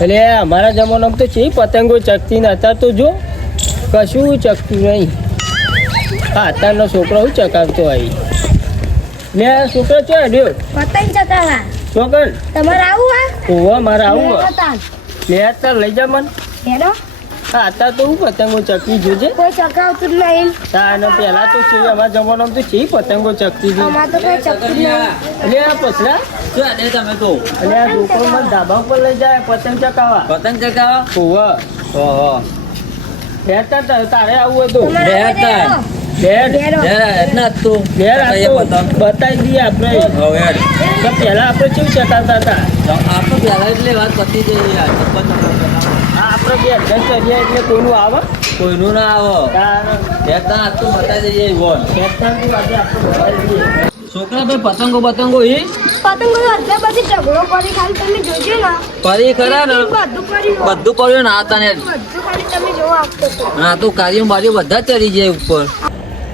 એટલે અમારા જમાનામાં તો છે પતંગો ચકતી ને અત્યારે તો જો કશું ચકતું નહીં. હા અત્યારનો છોકરો હું ચકાવતો આવી ને છોકરો છે અડ્યો પતંગ ચકાવા છોકર તમારે આવું હા ઓવા મારે આવું પતંગ લે અત્યારે લઈ જા મન. હેડો હા અત્યારે તો હું પતંગો ચકવી જોજે. કોઈ ચકાવતું જ નહીં અને પેલા તો છે અમારા જમાનામાં તો છે પતંગો ચકતી હતી. અમારે તો કોઈ ચકતું નહીં. એટલે આ પછડા શું આડે તમે તો અને આ છોકરો મને ધાબા પર લઈ જાય પતંગ ચકાવવા. પતંગ ચગાવો? ઓવા ઓહો. તારે આવું હતું તમારે બે આવું હતા. હેડો. બેડ હેડો. જરા એટલા જ તું. બેડ આ એ તો પતંગ. બતાવી દઈએ આપણે. હવે હેડ. તો પહેલા આપણે કેવું ચકાવતા હતા. આપણે પહેલા એટલે વાત પતી જઈ યાર. આ આપણે બે અભ્યાસ કરીએ એટલે કોઈનું આવે કોઈનું ના આવો હેડતા આજ તો બતાવી દઈએ બોલ. છોકરા ભાઈ પતંગો એ પતંગો તો એટલે બધી ઝઘડો કરી ખાલી તમે જોજો ને પરી ખરા ને બધું કર્યું બધું પડ્યું ને આ તને બધું ખાલી તમે જોવા આપતો તો હા તું કાર્યો બારીઓ બધા જ ચડી જાય ઉપર.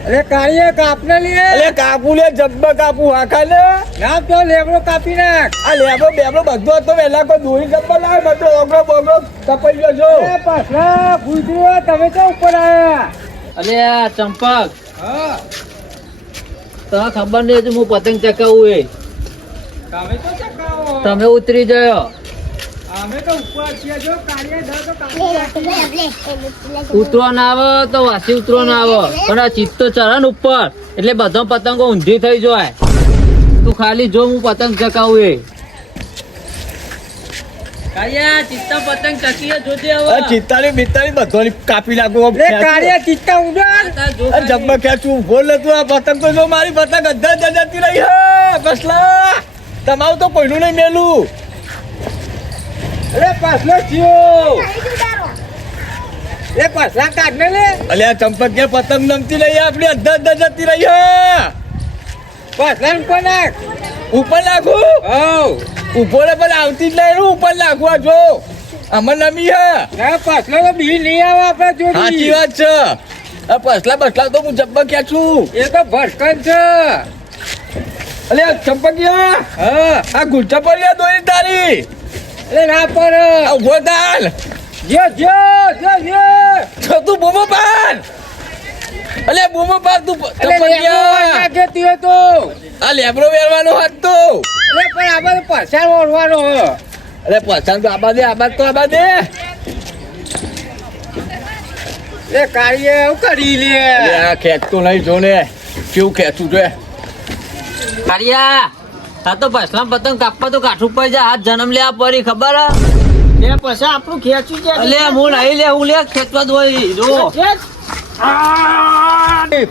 અરે કાળીએ કાપને લે એટલે કાપુ લે જબ્બા કાપુ હાકા લે ના તો લેબડો કાપી નાખ. આ લેબો બેબો બધો હતો પહેલા કોઈ દોરી જબ્બા લાવે બધો ઓગળો બોગળો કપાઈ ગયો છો. એ પાછલા ભૂતરો તમે તો ઉપર આયા. અલે આ ચંપક હા તને ખબર નહીં હતું હું પતંગ ચકાવું એ તમે તો ચકાવો. તમે ઉતરી ગયો. અમે તો ઉપર છીએ જો કાળીએ દર તો કાપી ઉતરો ના આવે તો વાસી ઉતરો ના આવે પણ આ ચિત્ત તો ચડે ને ઉપર એટલે બધો પતંગો ઊંધી થઈ જાય. તું ખાલી જો હું પતંગ ચકાવું એ કાયા ચિત્ત પતંગ ચકીએ જોજે હવે. ચિત્તાની બિત્તાની બધો કાપી નાખો. રે કાળીએ ચિત્તા ઉડાડ. જબ્બા ખેંચું બોલ તું આ પતંગ તો જો મારી પતંગ અધર જતી રહી હે કસલા તમારું તો કોઈનું નહીં મેલું. અરે પાછલો થયો. એ પાછલા કાઢને લે. અલ્યા ચંપક કે પતંગ નમતી રહી આપણી અધર જતી રહી હે. પાછલા ઉપર નાખ. ઉપર નાખું હઉ ઉપર પણ આવતી જ નહીં ઉપર નાખવા જો અમર નમી હે. ના પાછલો તો બી નહીં આવે આપણે સાચી જોડી. વાત છે. આ પસલા બસલા તો હું જબ્બા ખેંચું. એ તો ભટકન છે. અલ્યા ચંપકિયા હા આ ગુચ્છા પર યા દોરી તારી અરે ના પર આ ઉભો તાલ જો જો જો જો. તો તું બૂમો પાર. અલ્યા બૂમો પાર તું અરે લેબડો ચંપકિયા. નાખે તીએ તો. આ લેબરો વેરવાનો હાથ તો અરે પણ આપણે પસાર ઓળવાનો હો. અરે પસંદ તો આબા દે આબા તો આબા દે. એ કાળીએ એવું કરી લે. અલ્યા ખેંચતો નહીં જો ને કેવું ખેંચું છે. કારિયા આ તો પછલા પતંગ કાપવા તો કાઠું પડી જાય હાથ જન્મ લેવા પડી ખબર હે? લે પછી આપણું ખેંચું છે. અલે હું નહીં લે હું લે ખેંચવા દોઈ જો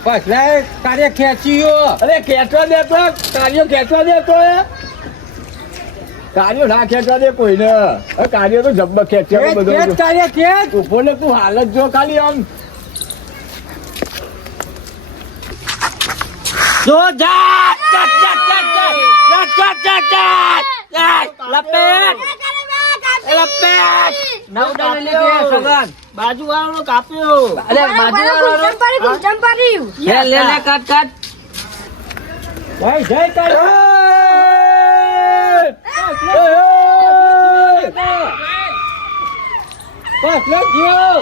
પછલા કાર્ય ખેંચ્યો. અરે ખેંચવા દે તો કાર્યો ખેંચવા દે તો કાર્યો ના ખેંચવા દે કોઈને. કાર્યો તો જબ્બર ખેંચ્યા ખેંચ બધું. કાર્ય ખેંચ. ઉભો ને તું હાલત જો ખાલી આમ જો જા જા જા જા જા જા જા જા લપેટ લપેટ નવડા લે સગન બાજુ વાળો કાપ્યો. અલે બાજુ ગુંજમ પાડ્યું લે લે લે કાટ કાટ ભાઈ જય કાર્ય. પછલો ગયો.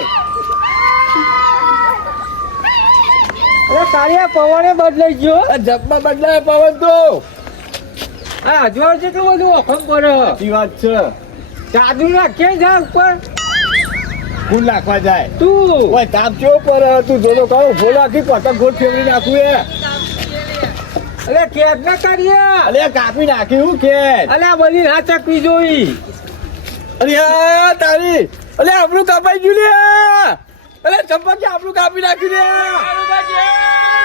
અરે કાર્ય પવને બદલાઈ ગયો. જબ્બા બદલાય પવન તો આ જોર જેટલું બધું ઓખમ પડે. સાચી વાત છે. જાદુ નાખીએ જા ઉપર. ફૂલ નાખવા જાય તું ઓય તાપ કેવો પર તું જોતો કહો ફૂલ આખી પતંગ ગોળ ફેરવી નાખું એ. અરે કેદ ના કરીએ. અલે કાપી નાખી હું ખેંચ. અલે આ બધી ના ચકવી જોઈ. અરે આ તારી અલે આપણું કાપાઈ ગયું લે. અલે ચંપક આપણું કાપી નાખ્યું લે.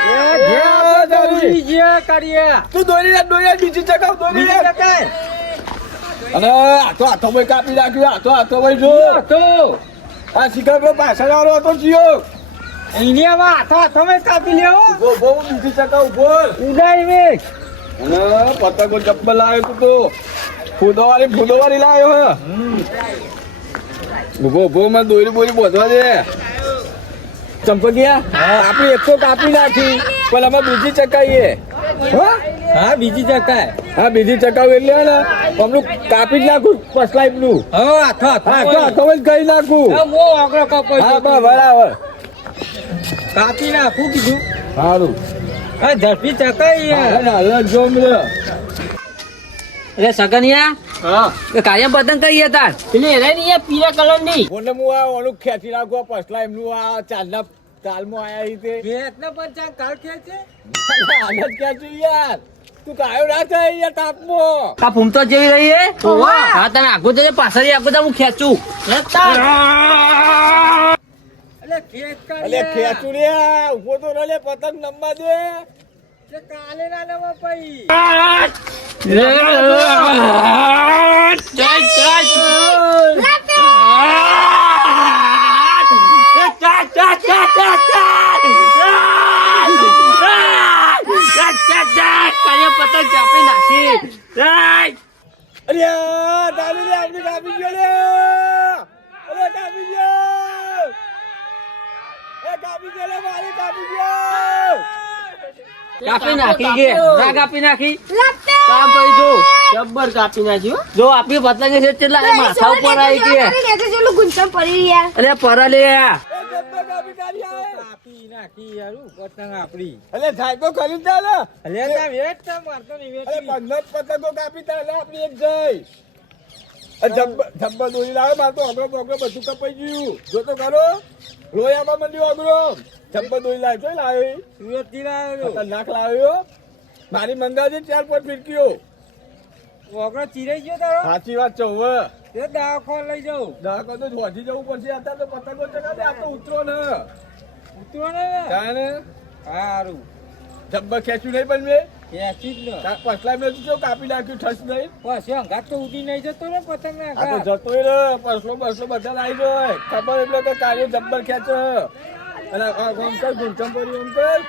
એ જે આપણે દોરી જે કરીએ. તું દોરી બીજી ચકાવ દોરી બીજી જગ્યાએ. અને હાથો ભાઈ કાપી નાખ્યું હાથો ભાઈ જો તો આ શિખર પર પાછળ વાળો હતો જીઓ ઇન્ડિયામાં હાથો મેં કાપી લેવો. બહુ બીજી ચકાવ બોલ. ઉડાઈ મેં. અને પતંગો જબ્બર લાવ્યો તું તો ફૂદોવાળી લાવ્યો હે. ઉભો માં દોરી બોરી બોધવા દે. ચંપકિયા આપણી એક તો કાપી નાખી પણ અમે બીજી ચકાઈએ. હા હા બીજી ચકાય હા બીજી ચકાવું એટલે હે ને હમણાં કાપી જ નાખું પસલાઈપનું. હવે હાથો આખો જ કરી નાખું. મો આગળ કપાઈ હા ગયો. બરાબર. કાપી નાખું કીધું. સારું. હા ઝડપી ચકાઈ યાર. હાલ જો મળે. એટલે સગનિયા હા કાર્ય પતંગ કઈ હતા પેલી હેરાઈ ની પીળા કલર ની મને હું આ ઓલું ખેંચી નાખું આ પસલાઈપનું આ ચાલના તાલમાં આયા રીતે. ખેતનો પણ ચાલ કાલ ખેંચે. આનંદ ખેંચું યાર. તું કાયો ના થાય યાર તાપમાં. આ ફૂમતો જેવી રહી હે હા તમે આગળ જજે પાછળ આગળ હું ખેંચું એટલે ખેત અલે ખેંચું રે ઉભો તો રે પતંગ નંબા દે. કે કાલે ના લેવા પઈ. પતંગ ચાપી નાખી અરે દાદી રે આપણી કાપી ગયો રે. અરે કાપી ગયો. એ કાપી ગયો રે મારી કાપી ગયો. કાપી નાખી કે ના કાપી નાખી લાપતે કામ પડી જો જબ્બર કાપી નાખ્યો જો આપણી પતંગ છે કેટલા માથા ઉપર આવી ગયા જેટલું ગુંચમ પડી રહ્યા અરે પર લે એ જબ્બર કાપી કાઢી આય. કાપી નાખી યાર પતંગ આપડી. અલે સાહેબો ખરીદ જા ને. અલે તા વેટ તા મારતો નહીં અરે વેટ. 15 પતંગો કાપી તા લે આપણી એક જઈ. આ જબ્બર દોરી લાવે માર તો અગરો બગરો બધું કપાઈ ગયું. જો તો ખરો લોયામાં મંડ્યો અગરો. જબ્બર દોરી લાવે તો લાવી. સુરત થી લાવ્યો. ખતરનાક લાવ્યો. મારી મંગાવજે 4-5 ફિરકીઓ. ઓગળો ચીરાઈ ગયો તારો. સાચી વાત છે હવે. તે દવાખાને લઈ જાઉં. દહાકો તો ધોધી જવું પડશે અત્યારે તો પતંગો ચગાવે આ તો ઉતરો ને. ઉતરો ને. તાને હારું. જબ્બર ખેંચ્યું નહીં પણ મેં. ખેંચી જ ન. પસલા મેં જો કાપી નાખ્યું ઠસ નહીં. પછી અંગાત તો ઉડી નહીં જતો ને પતંગ ના આ તો અંગાત. જતોય ને પસલો બસલો બધા લાવી જાય. ખબર એટલે કે કાર્યો જબ્બર ખેંચે. અને આ અંકલ ગુંચમ પડી અંકલ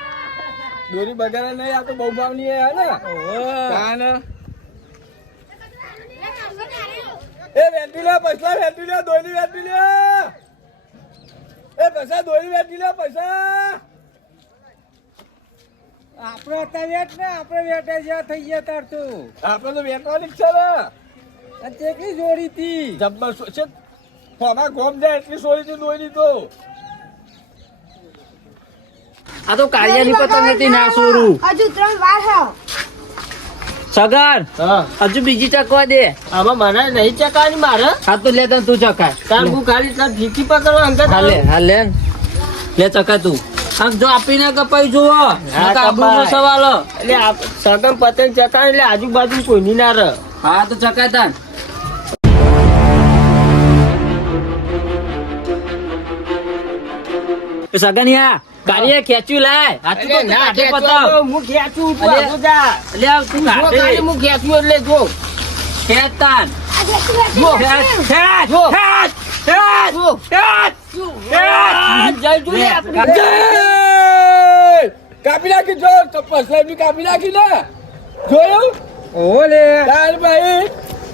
દોરી બગાડે નહીં આ તો બહુ ભાવની હે ને. ઓહો. તાને એ વેટી લે પૈસા વેટી લે દોરી વેટી લે. એ પૈસા દોરી વેટી લે પૈસા. આપણે હતા વેટ ને આપણે વેટા જ્યાં થઈ ગયા તાર તો. આપણે તો વેટવાની જ છે ને. અને તેટલી જોડી હતી. જબ્બર છે ફોમાં ગોમ જાય એટલી સોરી દોરી તો. આ તો કાર્યની પતંગ હતી ના સોરું હજુ 3 વાર હે સગન હા હજુ બીજી ચકવા દે આમાં મને નહીં ચકાવવાની મારે હા તો લે તને તું ચકાય તાર હું ખાલી તાર ફીકી પકડવા અંકલ હાલે હાલે લે ચકા તું આમ જો આપીને કપાઈ જુઓ આબરૂનો કપાય. સવાલ એટલે સગન પતંગ ચકાવે એટલે આજુબાજુ કોઈની ના રહે. હા તો ચકાય તાન સગનિયા કાર્ય ખેંચ્યું લાય હાચું તો ના કાઢે ખેંચવા પતંગ દો, હું ખેંચું તું અલે, આગળ જા. એટલે આ તું જો કાઢે ખાલી હું ખેંચું એટલે જો ખેંચ તાન જો ખેંચ ખેંચ જો. ખેંચ ખેંચ જો. ખેંચ ખેંચ જય જોઈએ આપણે. જય! કાપી નાખી જો તો પસલાઈ કાપી નાખી ને જોયું. ઓલે. તાર ભાઈ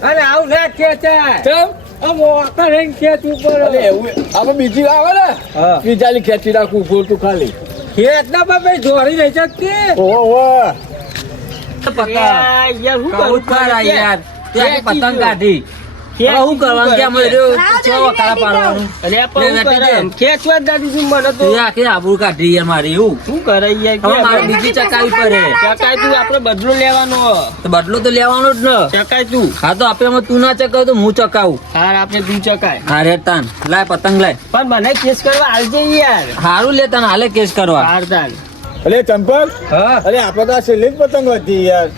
અરે આવું ના ખેંચાય. ચમ આમ ઓકા રહીને ખેંચ ઉપર. અરે એવું આપણે બીજી આવે ને હા. બીજાની ખેંચી નાખું ગોળતું ખાલી. ખેતના બાપે જોડી નહીં શકતી. ઓહો પતંગ યાર હું કહું કરું ખરા યાર તે આખી પતંગ કાઢી ખેંચ હવે હું કરવાનું કે અમે રહ્યો છે વકાળા પાડવાનું અરે પણ હું કરે ખેંચવા જ દાદી છું મને તો તે આખી આબરૂ કાઢી યાર મારી એવું શું કરે યાર હવે મારે બીજી ચકાવી પડે ચકાય તું આપણે બદલો લેવાનો તો બદલો તો લેવાનો જ ને ચકાય તું હા તો આપણે એમાં તું ના ચકાવ તો હું ચકાવું હાર આપણે તું ચકાય હા રે તાન લાય પતંગ લાય પણ મને કેસ કરવા હાલજે યાર હારું લે તને હાલે કેસ કરવા હાર તાન અરે ચંપક હા. અરે આપણે તો આ છેલ્લી જ પતંગ હતી યાર.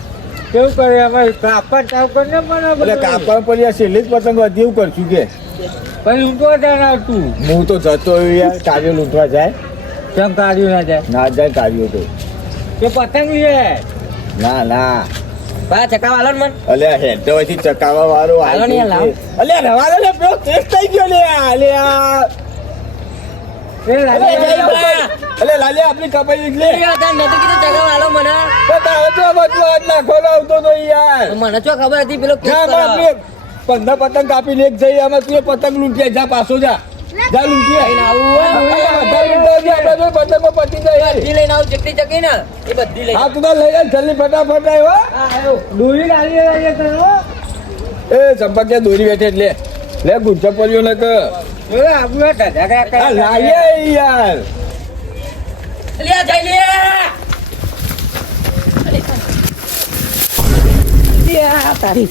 કેવું કરે અમે કાપડ તાવ કરીને પણ એટલે કાપવા પર આ છેલ્લી જ પતંગ હતી એવું કરશું કે પછી ઊંટો જાય આવતું. હું તો જતો રહ્યો યાર કાર્યો લૂંટવા જાય કેમ કાઢ્યું ના જાય. ના જાય કાર્યો તો કે પતંગ લે. ના ના પા ચકાવ હાલો મને અલે હેડ હોયથી ચકાવવા વાળો હાલો ને યાર, લાવો. અલે રવા દે લે પેલો ટેસ્ટ થઈ ગયો લે અલે આ એ લાગે. અલે લાલિયા આપણી કપાઈ નીકળી ચકાવ હાલો મને પતા હતો બધું આજ નાખોલો આવતો તો યાર મને શું ખબર હતી પેલો જા આપણે 15 પતંગ કાપીને એક જઈ આમાં તું એ પતંગ લૂંટી જા પાછો જા જા લૂંટી લઈને આવું હો. બધા લૂંટાઈ ગયા, આપણે તો પતંગો પતી જાય બધી લઈને આવું જેટલી ચકી ને એ બધી લઈને હા તું તો લઈ લે જલ્દી ફટાફટ આવ્યો દોરી લાવી કરો એ ચંપકિયા દોરી બેઠે એટલે લે ગુચ્છા પડ્યો ને કે આબુ ઢગા આ લાવીએ યાર લે જઈ લે તારી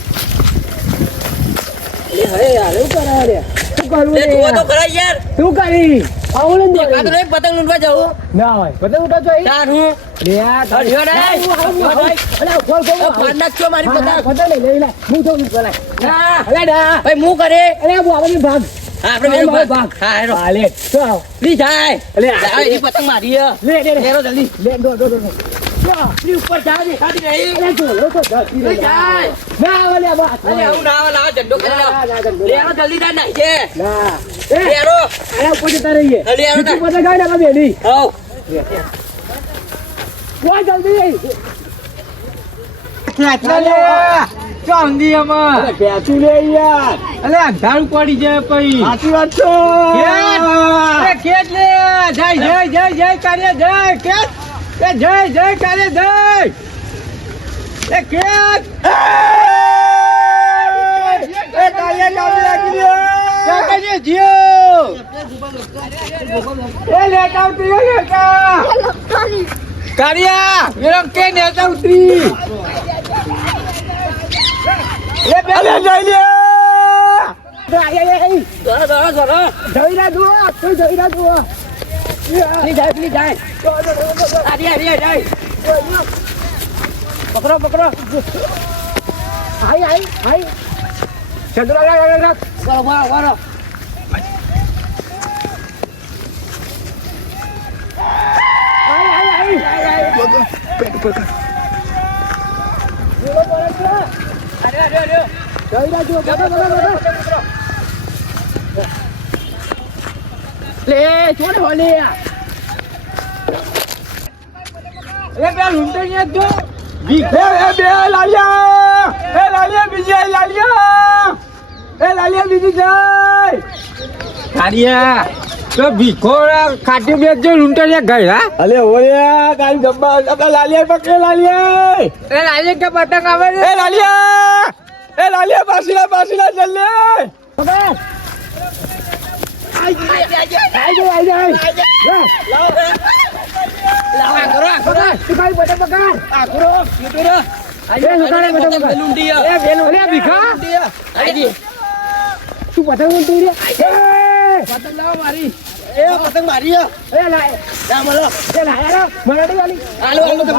હરે યાર શું કરા રે શું કરવું લે તું તો ખરા યાર શું કરી આવું ને આ તો નહીં પતંગ લૂંટવા જાઉં ના હોય પતંગ ઉઠો છો તાર હું લે આ હરિયો રે. અરે ખોલ ખોલ ફાડ નાખજો મારી પતંગ પતંગ લઈ લે હું તો પેલા ના અરે ના ભાઈ હું કરે અરે આબુ આવની ભાગ હા આપણે બેનો ભાગ ભાગ હા હેરો હાલે તો આવ પ્લીઝ જાય લે, આ એ પતંગ મારી હે. લે લે લે હેરો જલ્દી લે દો ની ઉપર જા દે કાઢી નહીં અરે જો લોકો ધરતી રે જાય. ના ઓલે આ વાત અરે આવું ના આવે, ના આવે, ઝંડો કરી ના, ના, લાવ. ઝંડો. લે હેરો જલ્દી જા નાઈ છે ના લે હેરો અરે ઉપર જતા રહીએ જલ્દી હેરો તું ના. પતંગ ગાય ના કદે નહીં આવ કોઈ જલ્દી ખેંચવા લે ચાંદી આમાં અરે ખેંચું લે યાર અલે અંધારું પડી જાય પછી સાચી વાત છે અરે ખેંચ લે જય કાર્ય જય ખેંચ એ જય કાર્ય જય એ ખેંચ એ કાલે કાપી નાખી દે કાકાજી જીઓ એ લેતા ઉતરી લેતા કાર્યા વિરમ કે નેતા ઉતરી એ બે અલે જઈ લે ધરો ધરો ધરો જઈરા દુઓ તું જઈરા દુઓ પ્લીઝ જાય આરી આરી જાય પકડો પકડો આઈ ચંદ્ર રાખ કરો બરો બરો અરે અરે અરે જઈરા દુઓ લે છોડ હોલે એ બે લૂંટે ને તો એ બે લાલિયા બીજી લાલિયા બીજી જાય કાર્યા તો ભીખોડા ખાટી બેજો લૂંટે ને ગયા અલે ઓયા તારી જબ્બા આપડા લાલિયા પકડે લાલિયા એ લાગે કે પતંગ આવે ને એ લાલિયા પાસીલા જલ્લે આઈ જાય લાવા કરો કરો તું ખાઈ પતંગ પકડ આ કરો યુટુરો આજે સુકાળે પતંગ પકડ લૂંટી એ બેનો લે ભીખા આજી તું પતંગ ઉંટી રે પતંગ લાવો મારી એ પતંગ મારી હે એ લાય ના મળો એ લાય મને વાલી હાલો હાલો તો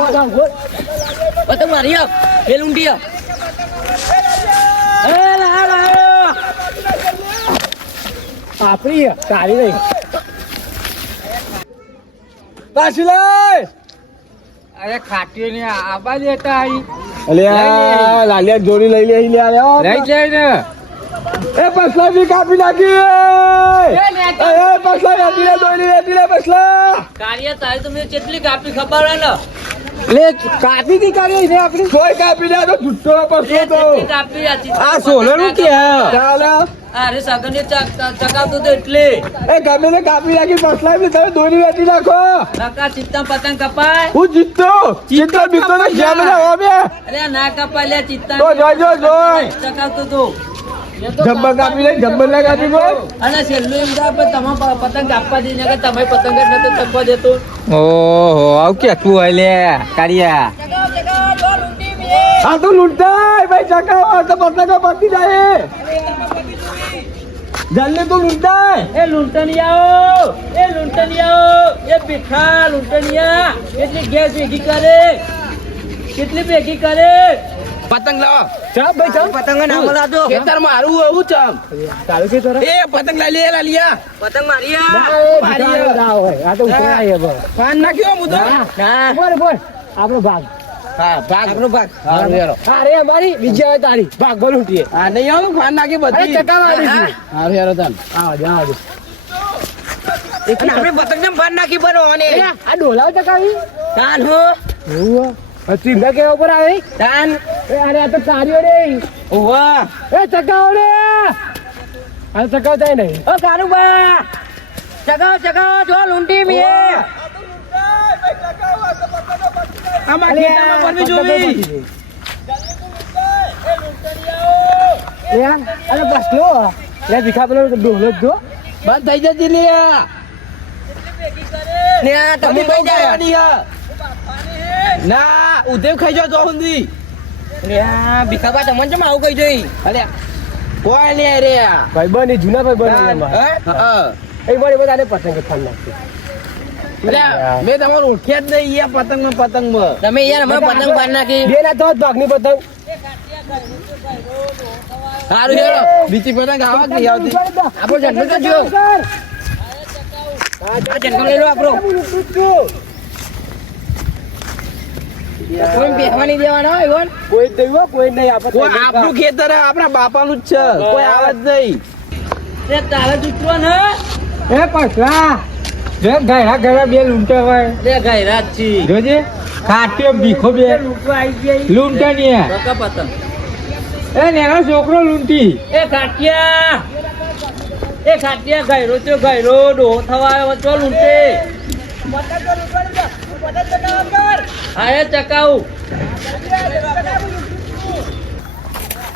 પતંગ મારી હે એ લૂંટી હે એ લાય આપરી તારી નહીં પાસીલા અરે ખાટીઓ ને આબા દેતા આઈ અલે લાલિયા જોડી લઈ લે લઈ જાય ને એ પસલા બી કાપી નાખી એ પસલા વેટી લે પસલા કાર્ય તારે તો મેં કેટલી કાપી ખબર હે ને લે કાપી દી કરી ને આપડી કોઈ કાપી દે તો જુઠ્ઠો પસલો તો કેટલી કાપી આ સોલનું કે ચાલે અરે સગન ચકાવતો તો એટલે એ ગમે ને કાપી નાખી પસલા બી તમે દોરી વેટી નાખો નકા ચિત્તા પતંગ કપાય હું જીતતો બીતો ને જેમ ને હવે અરે આ ના કપાય લે ચિત્તા તો જોઈ ચકાવતો તો જબ્બર કાપી લે જબ્બર ના કાપી ગયો અને છેલ્લું એમ થાય પણ તમારે પતંગ કાપવા દઈને કે તમે પતંગ જ નતો ચકવા દેતો ઓહો આવ કે તું હોય લે કાર્યા આ તો લૂંટાય ભાઈ ચકાવ તો પતંગો પતી જાય જલ્દી તું લૂંટાય એ લૂંટનિયાઓ એ ભીખા લૂંટનિયા કેટલી ગેસ ભેગી કરે પતંગ લાવો ચાલ ભાઈ ચાલ પતંગ ના બોલાતો ખેતર મારું આવું ચમ તારું કે તોરા એ પતંગ લઈ લે લિયા પતંગ મારિયા આ તો ઉતરાય હવે પાન નાખ્યો મુદો ના બોલ બોલ આપણો ભાગ હા ભાગ આપણો ભાગ હારું યારો અરે અમારી બીજી આવે તારી ભાગ બોલ ઉઠીએ આ નહીં આવું પાન નાખી અરે બધી ચકાવાડી છે હારું યારો તાન આવો જાવ આપણે પતંગ ને પાન નાખી બનવાને આ ડોલાવ ચકાવી તાન હું ઓવા ચિંતા કેવા ઉપર આવે તાન એ અરે આ તો તારીઓ રે ઓવા એ ચકાવ રે આ ચકાવ થાય નહીં ઓ કારુબા ચગાવ ચગાવ જો લૂંટી મે આમાં ખેતરમાં પડવી જોવી. અરે બસ લો લે ભીખા પેલો ડોલો જ જો બંધ થઈ જતી લે. ને આ તમે કઈ જાય ના ઉદેવ ખાઈ જાવ તો સુધી. લે આ ભીખાબા તમને કેમ આવું કઈ જોઈ અલે કોઈ નહીં રે. ભાઈબંધ જૂના ભાઈબંધ હા એ બધી બધાને પતંગ ફાન નાખી મેં તમારું ઉઠ્યા જ નહીં યાર પતંગમાં. તમે યાર અમે પતંગ બાર નાખી બે ના તો ભાગની પતંગ સારું યાર બીજી પતંગ આવા જ નહીં આવતી. આપણો જન્મ તો જો આ જન્મ લઈ લો આપણો કોઈ બેહવાની દેવાના હોય ઈવન કોઈ જ નહીં હો, કોઈ જ નહીં કોઈ આપણું ખેતર હે, આપણા બાપાનું જ છે. કોઈ આવે જ નહીં. એ તારે ઉતરો ને એ પછલા જે ગયા ગયા બે લૂંટા હોય લે ગયરાજ છી જોજે ખાટ્યો ભીખો બે લૂંટા ને બકા પતંગ એ નેનો છોકરો લૂંટી એ ખાટિયા ગયરો તો ગયરો ડો થવાયો વચ્ચો લૂંટે હા એ ચકાવું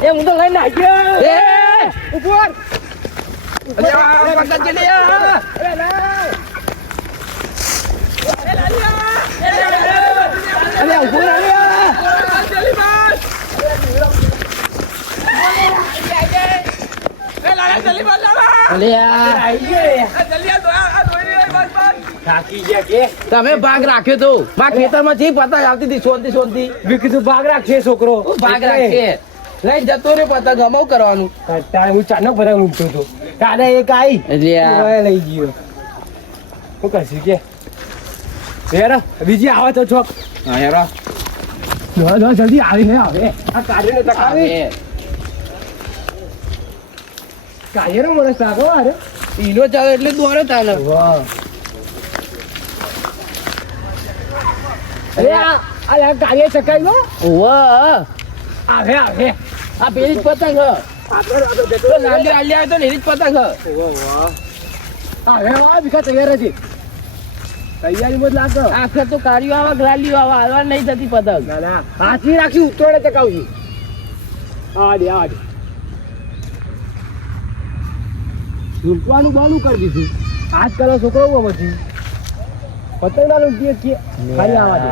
એ હું તો લઈને આવ્યો એ ઉપર અરે આ પતંગ ચલી આ. અરે ઉભો રહે અલે આ થાકી ગયા કે તમે ભાગ રાખ્યો તો મારા ખેતરમાં થી પતંગ આવતી હતી સોનતી સોનતી. મેં કીધું ભાગ રાખશે છોકરો ભાગ રાખે લઈ જતો રે પતંગ અમાવ કરવાનું. તારે હું ચાનો પતંગ લૂંટતો હતો તારે એક આવી એટલે આ ઓય લઈ ગયો શું કરશું કે યાર બીજી આવે તો ચોક હા યાર દો જલ્દી આવી હે આવે આ કાર્યને તકાવી કાર્યનો મને સાગો અરે ઈનો ચાલે એટલે દોરે ચાલે. વાહ અરે આ કાર્ય ચકાવ્યો ઓવા આવે આવે આ પેલી જ પતંગ હ. તો લાલી આલી આવે તો ને એની જ પતંગ હ. આવે આવે ભીખા તૈયાર હતી તૈયારી મત લાગતો આખર તો કાર્યો આવા ગ્રાલીઓ આવા હાલવા નહીં થતી પતંગ. ના ના હાથની રાખી ઉતોડે ચકાવજી આ દે લૂંટવાનું બાનું કરી દીધું આજકાલ છોકરો પછી પતંગ ના લૂંટીએ કે ખાલી આવા દે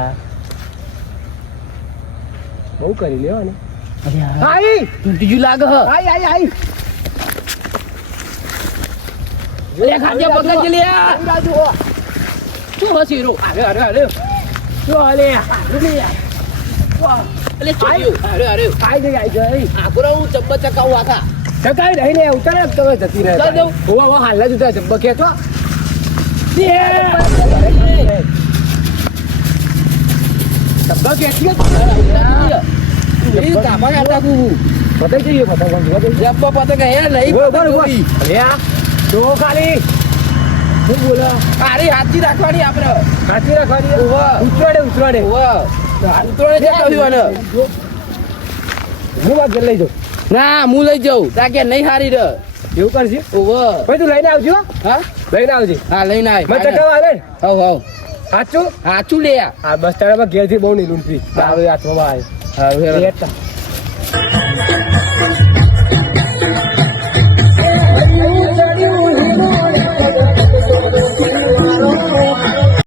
બહુ કરી લેવા ને આઈ તૂટી લાગે હ આઈ આઈ આઈ લે ખાજે પતંગ ચલી આ. બાજુ શું હસી રો અરે અરે અરે જો અલે એટલે ચોર્યું અરે અરે આઈ ગઈ આખું હું ચબ્બા ચકાવું આખા. ચકાઈ રહી ને ઉતારે તમે જતી રહે ચાલ દઉં. હોવા હાલ જ ઉતારે જબ્બા ખેંચો જબ્બા ખેંચી એ તાપા કાઢતા કું. પતંગ જઈએ પતંગ જબ્બા પતંગ હે નહીં પતંગ જોઈ. અરે આ તો ખાલી શું બોલો આરી હાથથી રાખવાની આપણે. કાચી રાખવાની ઓવા. ઉતરાડે ઓવા. ઉતરોને જે કહ્યું આને. હું વાત લઈ જાઉં ના હું લઈ જાઉં તાકે નહીં હારી રે. એવું કરશે ઓવા. ભાઈ તું લઈને આવજો હા લઈને આવજે હા લઈને આય. મેં ચકાવા આવે હવ હવ સાચું હાચું લે આ. આ બસ તારામાં ઘેરથી બહુ નહીં લૂંટવી તારું હાથમાં હારું હેરો. આવે Thank you.